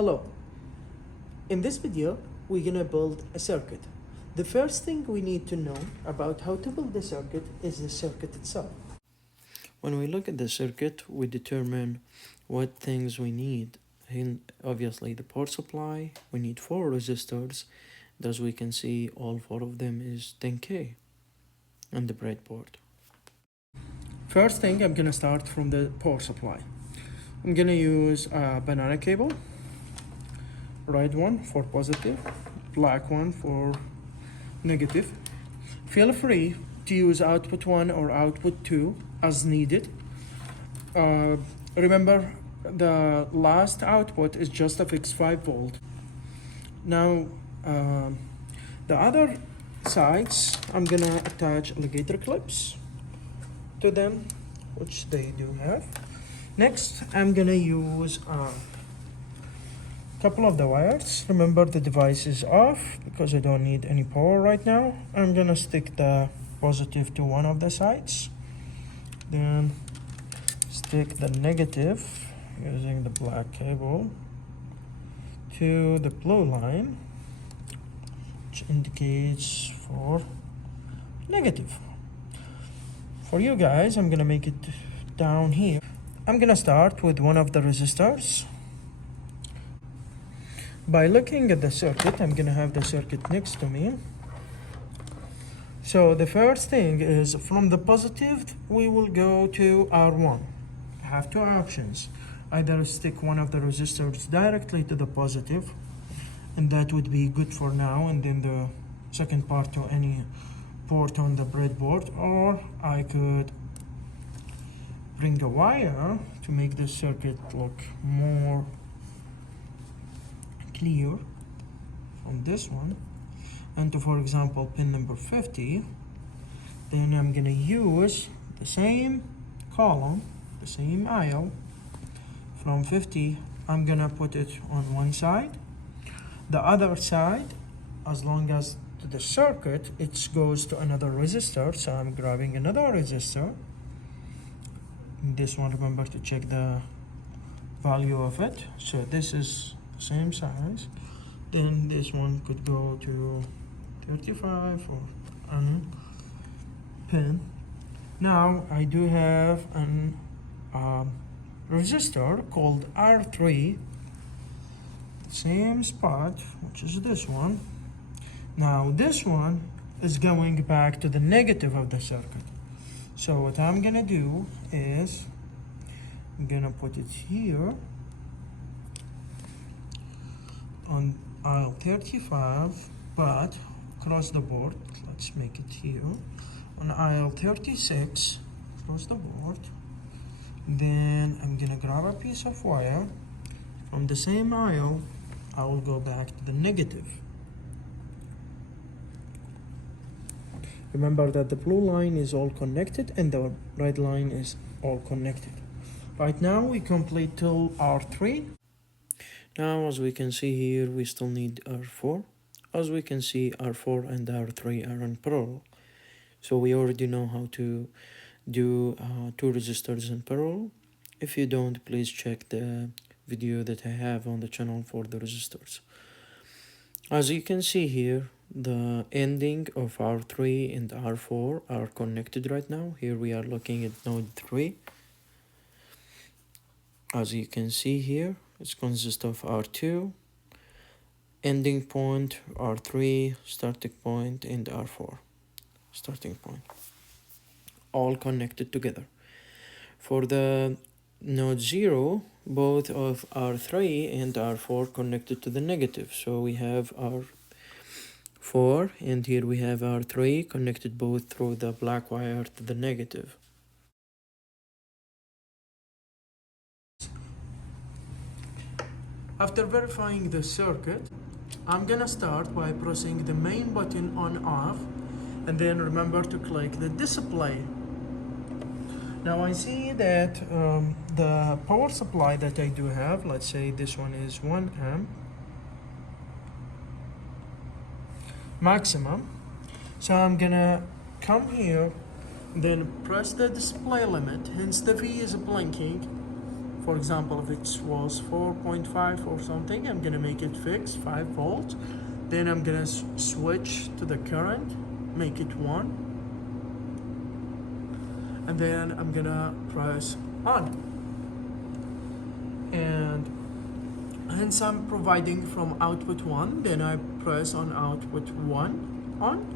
Hello. In this video, we're gonna build a circuit. The first thing we need to know about how to build a circuit is the circuit itself. When we look at the circuit, we determine what things we need. And obviously the power supply, we need 4 resistors. As we can see, all 4 of them is 10K on the breadboard. First thing, I'm gonna start from the power supply. I'm gonna use a banana cable, red one for positive, black one for negative. Feel free to use output 1 or output 2 as needed. Remember, the last output is just a fixed 5 volt. Now, the other sides, I'm gonna attach alligator clips to them, which they do have. Next, I'm gonna use a couple of the wires. Remember, the device is off because I don't need any power right now. I'm gonna stick the positive to one of the sides, then stick the negative using the black cable to the blue line, which indicates for negative. For you guys, I'm gonna make it down here. I'm gonna start with one of the resistors. By looking at the circuit, I'm gonna have the circuit next to me. So the first thing is, from the positive, we will go to R1. I have 2 options. Either stick one of the resistors directly to the positive, and that would be good for now, and then the second part to any port on the breadboard, or I could bring a wire to make the circuit look more clear from this one, and to, for example, pin number 50. Then I'm gonna use the same column, the same aisle from 50. I'm gonna put it on one side. The other side, as long as to the circuit, it goes to another resistor, so I'm grabbing another resistor. This one, remember to check the value of it. So this is same size. Then this one could go to 35 or pin. Now I do have an resistor called R3, same spot, which is this one. Now this one is going back to the negative of the circuit. So what I'm gonna do is I'm gonna put it here on aisle 35, but across the board, let's make it here on aisle 36, across the board. Then I'm gonna grab a piece of wire from the same aisle. I will go back to the negative. Remember that the blue line is all connected and the red line is all connected. Right now we complete till R3. Now, as we can see here, we still need R4. As we can see, R4 and R3 are in parallel. So we already know how to do 2 resistors in parallel. If you don't, please check the video that I have on the channel for the resistors. As you can see here, the ending of R3 and R4 are connected right now. Here we are looking at node 3. As you can see here, it consists of R2, ending point, R3, starting point, and R4, starting point. All connected together. For the node 0, both of R3 and R4 connected to the negative. So we have R4, and here we have R3 connected both through the black wire to the negative. After verifying the circuit, I'm gonna start by pressing the main button on off, and then remember to click the display. Now I see that the power supply that I do have, let's say this one is 1 amp maximum. So I'm gonna come here, then press the display limit, hence the V is blinking For example, if it was 4.5 or something, I'm gonna make it fixed 5 volts. Then I'm gonna switch to the current, make it 1, and then I'm gonna press on. And hence I'm providing from output 1, then I press on output 1 on,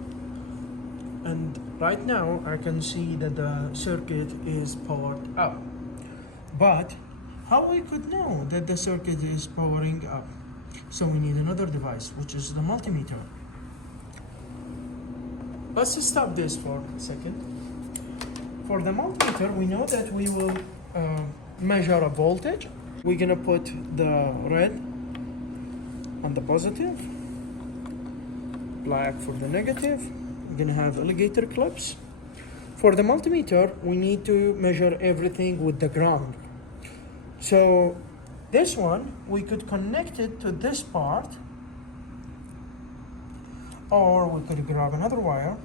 and right now I can see that the circuit is powered up. But how we could know that the circuit is powering up? So we need another device, which is the multimeter. Let's stop this for a second. For the multimeter, we know that we will measure a voltage. We're gonna put the red on the positive, black for the negative. We're gonna have alligator clips. For the multimeter, we need to measure everything with the ground. So this one, we could connect it to this part, or we could grab another wire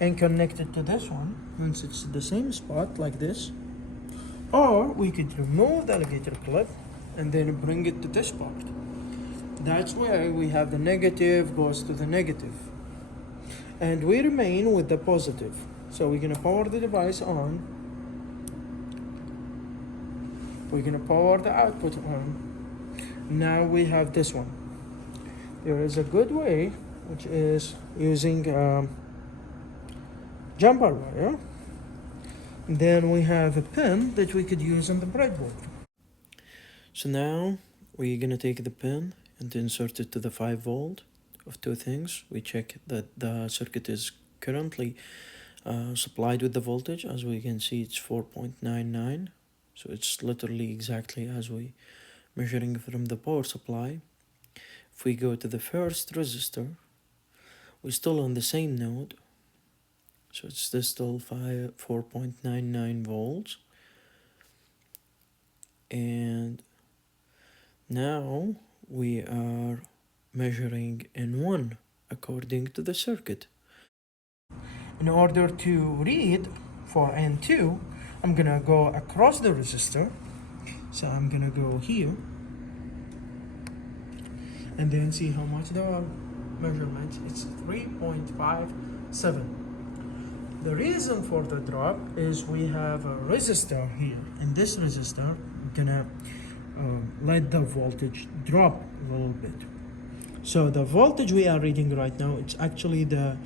and connect it to this one, since it's the same spot like this. Or we could remove the alligator clip and then bring it to this part. That's why we have the negative goes to the negative. And we remain with the positive. So we're gonna power the device on. We're gonna power the output on. Now we have this one. There is a good way, which is using jumper wire. Then we have a pin that we could use on the breadboard. So now we're gonna take the pin and insert it to the 5 volt of two things. We check that the circuit is currently supplied with the voltage. As we can see, it's 4.99. So it's literally exactly as we measuring from the power supply. If we go to the first resistor, we're still on the same node. So it's still 4.99 volts. And now we are measuring N1 according to the circuit. In order to read for N2, I'm gonna go across the resistor. So I'm gonna go here and then see how much the measurement. It's 3.57. The reason for the drop is we have a resistor here, and this resistor gonna let the voltage drop a little bit. So the voltage we are reading right now, it's actually the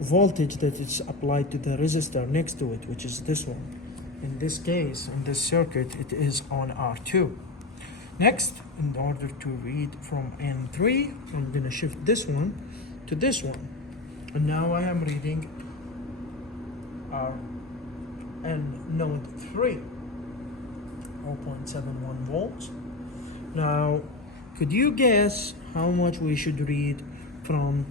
voltage that is applied to the resistor next to it, which is this one. In this case, in this circuit, it is on R2. Next, in order to read from N3, I'm gonna shift this one to this one. And now I am reading node 3, 0.71 volts. Now, could you guess how much we should read from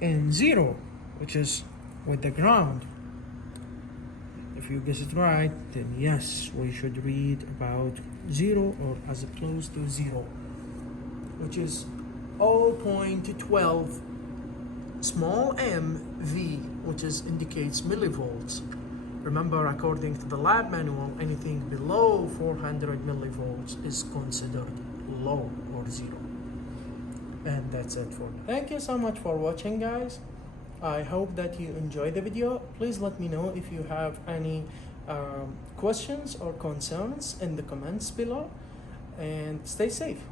N0, which is with the ground? If you guess it right, then yes, we should read about 0 or as close to 0, which is 0.12 small m V, which indicates millivolts. Remember, according to the lab manual, anything below 400 millivolts is considered low or 0. And that's it for me. Thank you so much for watching, guys. I hope that you enjoyed the video. Please let me know if you have any questions or concerns in the comments below, and stay safe.